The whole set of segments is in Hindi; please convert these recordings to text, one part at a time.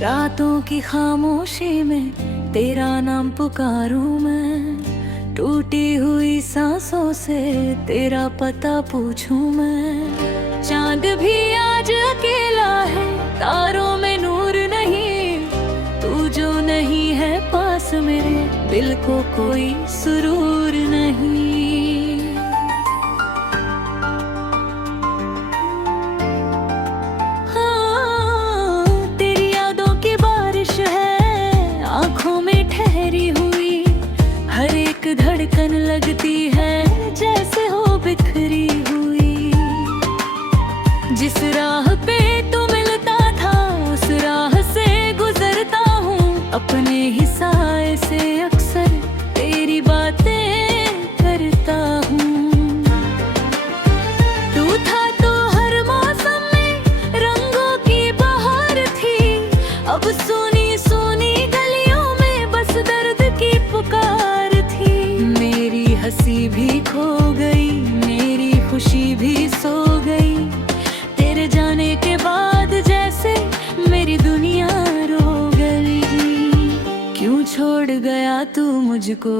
रातों की खामोशी में तेरा नाम पुकारूं मैं, टूटी हुई सांसों से तेरा पता पूछूं मैं। चांद भी आज अकेला है, तारों में नूर नहीं, तू जो नहीं है पास मेरे दिल को कोई सुरूर नहीं। धड़कन लगती है जैसे हो बिखरी हुई, जिस राह पे तू मिलता था उस राह से गुजरता हूँ। अपने ही साए से अक्सर तेरी बातें करता हूँ। तू था तो हर मौसम में रंगों की बहार थी, अब सुनी सुनी गलियों में बस दर्द की पुकार। हंसी भी खो गई, मेरी खुशी भी सो गई, तेरे जाने के बाद जैसे मेरी दुनिया रो गई। क्यों छोड़ गया तू मुझको,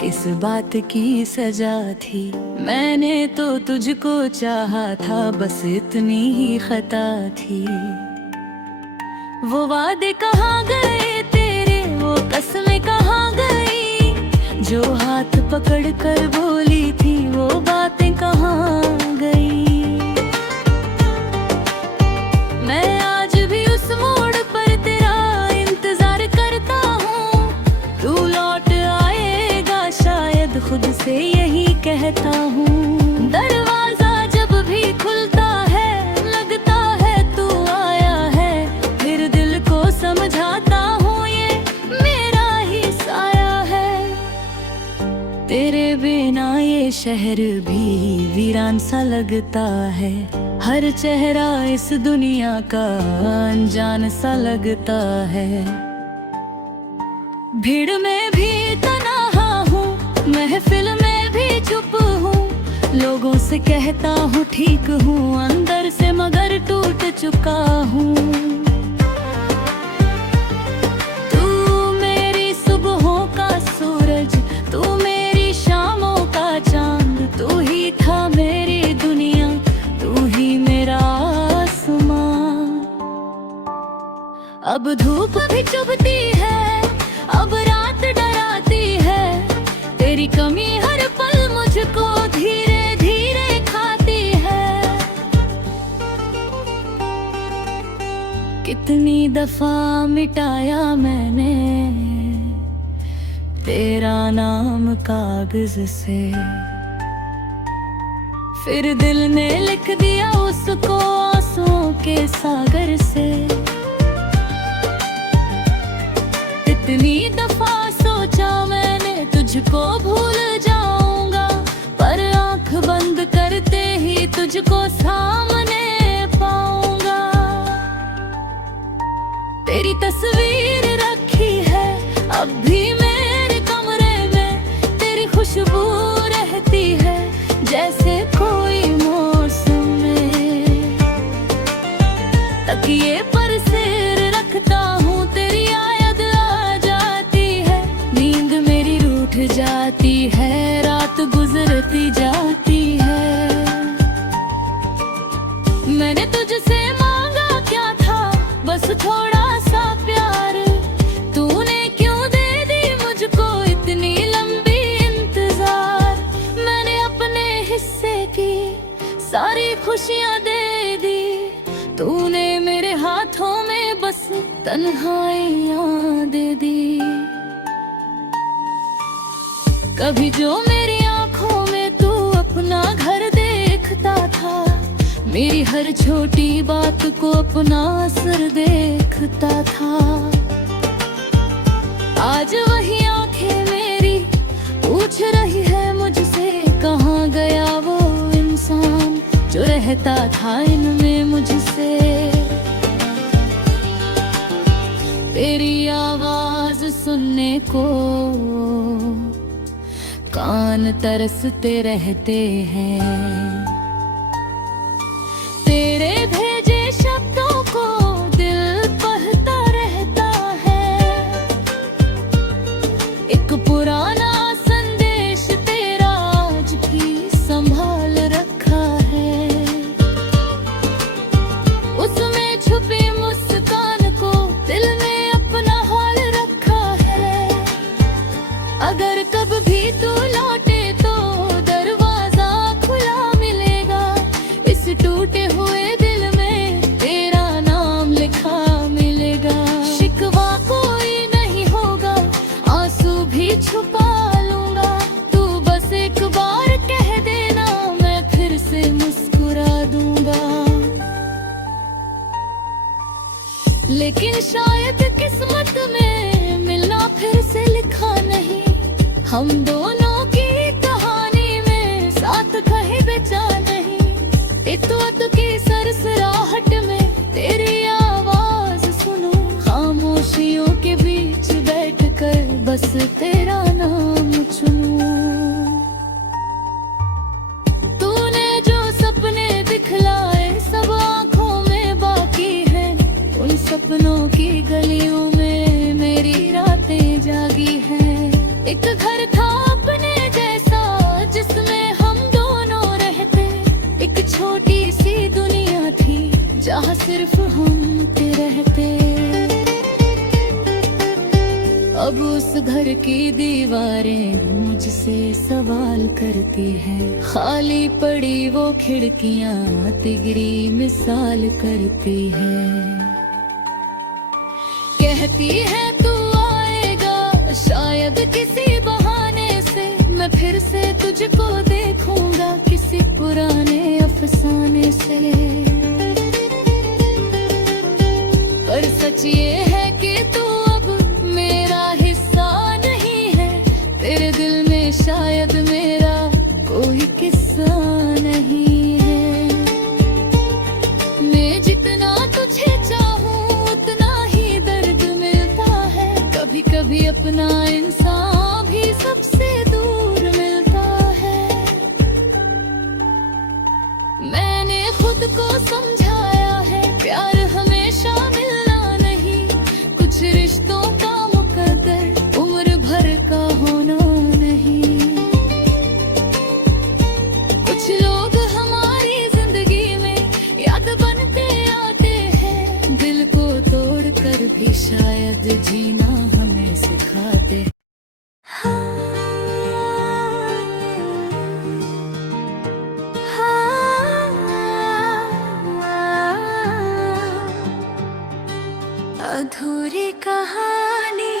किस बात की सजा थी, मैंने तो तुझको चाहा था, बस इतनी ही खता थी। वो वादे कहाँ गए तेरे, वो कसमें कहाँ गई, जो हाथ पकड़ कर बोली थी वो बातें कहाँ गई। मैं आज भी उस मोड़ पर तेरा इंतजार करता हूँ, तू लौट आएगा शायद खुद से यही कहता हूँ। दरवाजा जब भी खुलता है लगता है तू आया है, फिर दिल को समझाता हूँ ये मेरा ही साया है। तेरे बिना ये शहर भी वीरान सा लगता है, हर चेहरा इस दुनिया का अनजान सा लगता है। भीड़ में भी तन्हा हूँ, महफिल में भी चुप हूँ, लोगों से कहता हूँ ठीक हूँ, अंदर से मगर टूट चुका हूँ। तू ही था मेरी दुनिया, तू ही मेरा आसमां। अब धूप भी चुभती है, अब रात डराती है, तेरी कमी हर पल मुझको धीरे धीरे खाती है। कितनी दफा मिटाया मैंने तेरा नाम कागज से, फिर दिल ने लिख दिया उसको आंसुओं के सागर से। इतनी दफा सोचा मैंने तुझको भूल जाऊंगा, पर आंख बंद करते ही तुझको सामने पाऊंगा। तेरी तस्वीर रखी है अब भी मेरे कमरे में, तेरी खुशबू रहती है जैसे कोई मौसम में। तकिए पर सिर रखता हूँ तेरी याद आ जाती है, नींद मेरी रूठ जाती है, रात गुजरती जाती है। मैंने तुझसे मांगा क्या था, बस थोड़ा सा प्यार, तूने क्यों दे दी मुझको इतनी लंबी इंतजार। मैंने अपने हिस्से की सारी खुशियां दे दी, तूने मेरे हाथों में बस तन्हाइयां दे दी। कभी जो मेरी आंखों में तू अपना घर देखता था, मेरी हर छोटी बात को अपना असर देखता था। आज वही आंखें मेरी पूछ रही है मुझसे, कहाँ गया वो इंसान जो रहता था इनमें मुझसे। तेरी आवाज रोज सुनने को कान तरसते रहते हैं। तेरे भेजे शब्दों को दिल पढ़ता रहता है। एक पुराना संदेश तेरा आज भी संभाल रखा है। उसमें छुपी मुस्कान को दिल में अपना हाल रखा है। अगर कब भी तू लौटे तो दरवाजा खुला मिलेगा। इस टूटे हुए दिल में तेरा नाम लिखा मिलेगा। शिकवा कोई नहीं होगा, आंसू भी छुपा लूंगा। तू बस एक बार कह देना, मैं फिर से मुस्कुरा दूंगा। लेकिन शायद किस्मत में मिलना फिर से लिखा नहीं। हम दोनों की कहानी में साथ कहीं बचा नहीं। इतवत की सरसराहट में तेरी आवाज सुनूं। खामोशियों के बीच बैठकर बस तेरा नाम चुनूं। तूने जो सपने दिखलाए सब आंखों में बाकी हैं। उन सपनों की गलियों में मेरी रातें जागी हैं। एक घर था अपने जैसा जिसमें हम दोनों रहते। एक छोटी सी दुनिया थी जहाँ सिर्फ हम थे रहते। अब उस घर की दीवारें मुझसे सवाल करती हैं। खाली पड़ी वो खिड़कियाँ तिगरी मिसाल करती हैं। कहती है तू आएगा शायद किसी बहाने से। मैं फिर से तुझको देखूंगा किसी पुराने अफसाने से। पर सच ये है कि तू अब मेरा हिस्सा नहीं है। तेरे दिल में शायद मेरा कोई किस्सा नहीं है। मैं जितना तुझे चाहूं उतना ही दर्द मिलता है। कभी कभी अपना इंसान भी सबसे दूर मिलता है। मैंने खुद को समझाया है प्यार हमेशा मिलना नहीं। कुछ रिश्तों का मुकद्दर उम्र भर का होना नहीं। कुछ लोग हमारी जिंदगी में याद बनते आते हैं। दिल को तोड़कर भी शायद जीना हमें सिखाते। अधूरी कहानी।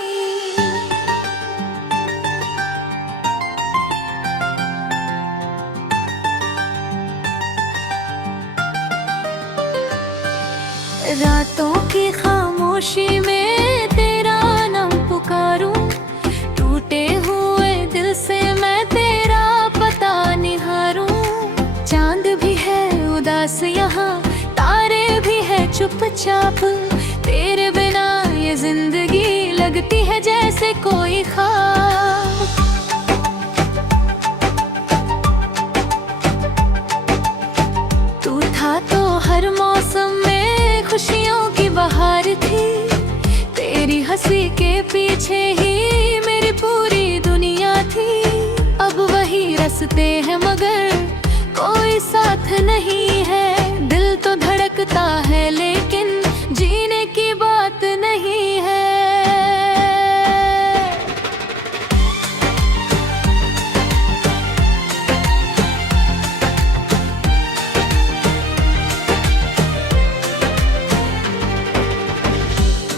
रातों की खामोशी में तेरा नाम पुकारूं। टूटे हुए दिल से मैं तेरा पता निहारूं। चांद भी है उदास यहाँ, तारे भी है चुपचाप। तेरे बिना ये जिंदगी लगती है जैसे कोई ख्वाब। तू था तो हर मौसम में खुशियों की बहार थी। तेरी हंसी के पीछे ही मेरी पूरी दुनिया थी। अब वही रास्ते हैं मगर कोई साथ नहीं है। दिल तो धड़कता है लेकिन जीने की बात नहीं है।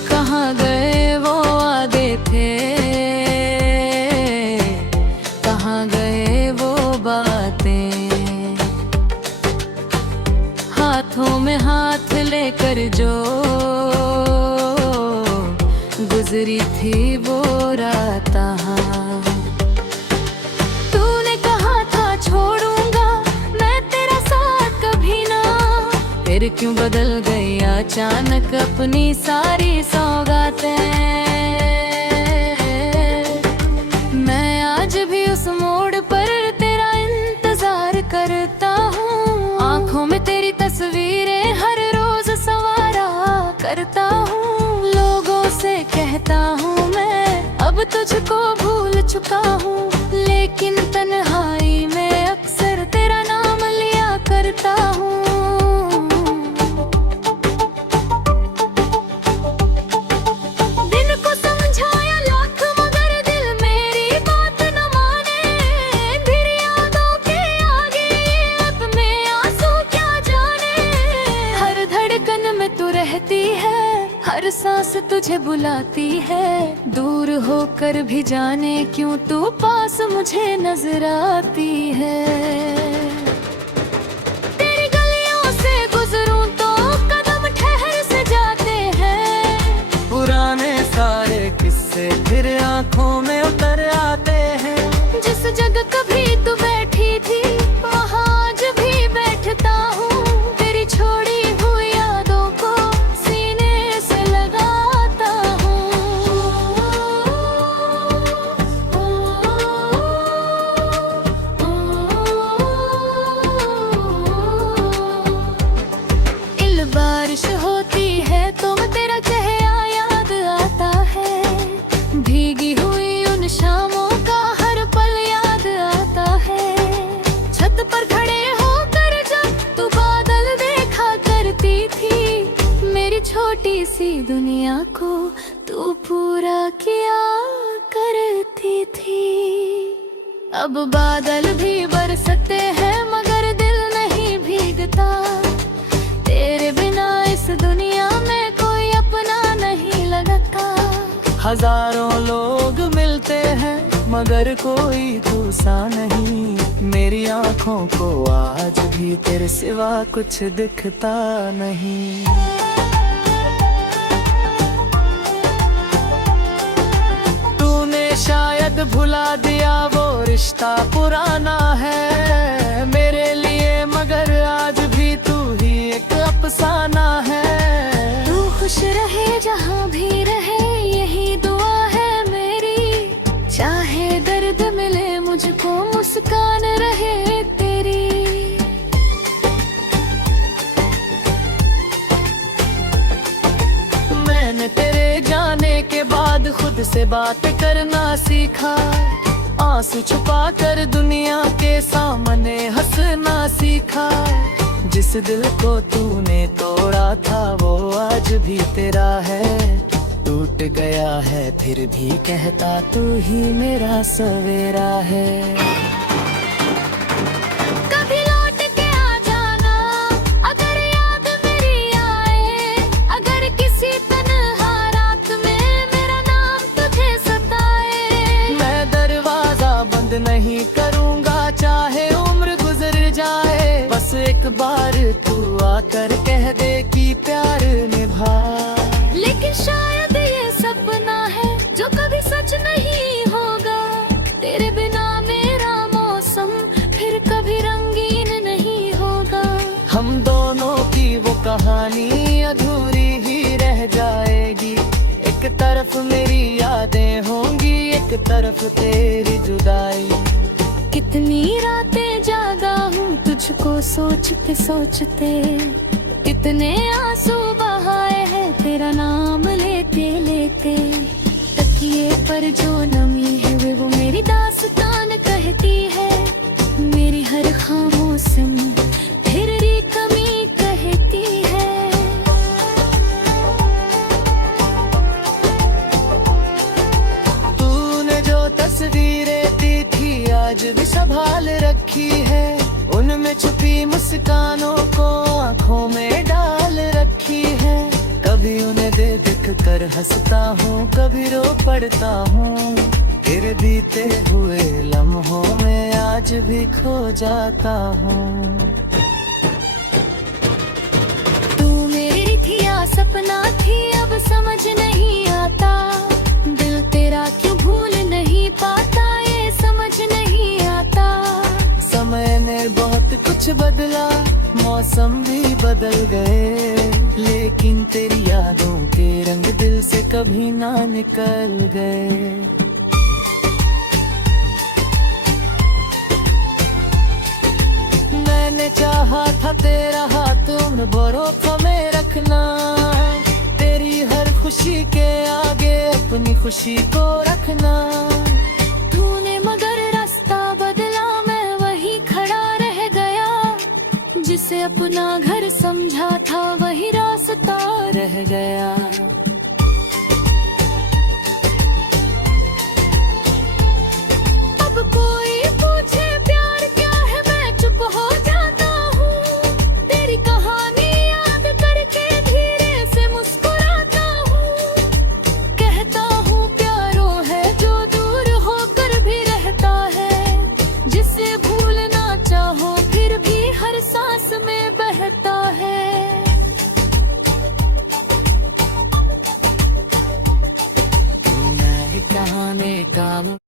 कहाँ गए वो वादे थे, कहाँ गए वो बातें। हाथों में हाथ लेकर जो गुजरी थी वो रातें। तूने कहा था छोड़ूंगा मैं तेरा साथ कभी ना। फिर क्यों बदल गई अचानक अपनी सारी सौगातें। अब तुझको भूल चुका हूँ, लेकिन तन्हाई में अक्सर तेरा नाम लिया करता हूँ। दिन को समझाया लाख मगर दिल मेरी बात न माने, फिर यादों के आगे अब मैं आंसू क्या जाने। हर धड़कन में तू रहती है, हर सांस तुझे बुलाती है, दूर होकर भी जाने क्यों तू पास मुझे नजर आती है। तेरी गलियों से गुजरूं तो कदम ठहर से जाते हैं, पुराने सारे किस्से फिर आंखों में उतर आते हैं। जिस जगह कभी तू बैठी थी वहाँ आज भी बैठता हूँ, तेरी छोड़ी हुई यादों को सीने से लगाता हूँ। इल बारिश होती है तो मैं तेरा चेहरा याद आता है, भीगी हुई उन शामों का हर पल याद आता है। छत पर खड़े होकर जब तू बादल देखा करती थी, मेरी छोटी सी दुनिया को तू पूरा किया करती थी। अब बादल भी बरसते हैं मगर दिल नहीं भीगता, तेरे बिना इस दुनिया में कोई अपना नहीं लगता। हजारों लोग मिलते हैं मगर कोई दूसरा नहीं, मेरी आंखों को आज भी तेरे सिवा कुछ दिखता नहीं। तूने शायद भुला दिया वो रिश्ता पुराना है मेरे लिए, मगर आज भी तू ही एक अफसाना है। तू खुश रहे जहाँ भी रहे यही दुआ है मेरी, चाहे दर्द मिले मुझको मुस्कान रहे तेरी। मैंने तेरे जाने के बाद खुद से बात करना सीखा, आंसू छुपा कर दुनिया के सामने हंसना सीखा। जिस दिल को तूने तोड़ा था वो आज भी तेरा है, टूट गया है फिर भी कहता तू ही मेरा सवेरा है। कभी लौट के आ जाना अगर याद मेरी आए, अगर किसी तन्हा रात में मेरा नाम तुझे सताए। मैं दरवाजा बंद नहीं करूँगा चाहे उम्र गुजर जाए, बस एक बार तू आकर कह दे कि प्यार निभा। लेकिन शायद ये सपना है जो कभी सच नहीं होगा, तेरे बिना मेरा मौसम फिर कभी रंगीन नहीं होगा। हम दोनों की वो कहानी अधूरी ही रह जाएगी, एक तरफ मेरी यादें होंगी एक तरफ तेरी जुदाई। कितनी रातें जागा हूँ तुझको सोचते सोचते, कितने आंसू बहाए हैं तेरा नाम लेते लेते। तकिए पर जो नमी है वो मेरी दास्तान कहती है, मेरी हर खामोश में फिर भी कमी कहती है। तूने जो तस्वीरें दी थी आज भी संभाल रखी है, उनमें छुपी मुस्कानों को आंखों में डाल रखी है। कभी उन्हें देख कर हंसता हूँ कभी रो पड़ता हूँ, फिर बीते हुए लम्हों में आज भी खो जाता हूँ। तू मेरी थी या सपना थी अब समझ नहीं आता, दिल तेरा क्यों भूल नहीं पाता ये समझ नहीं आता। समय ने बहुत कुछ बदला मौसम भी बदल गए, लेकिन तेरी यादों के रंग दिल से कभी ना निकल गए। मैंने चाहा था तेरा हाथ उम्र भरों में रखना, तेरी हर खुशी के आगे अपनी खुशी को रखना। तूने मगर रास्ता बदला, मैं वही खड़ा रह गया। जिसे अपना घर समझा था वही रास्ता रह गया।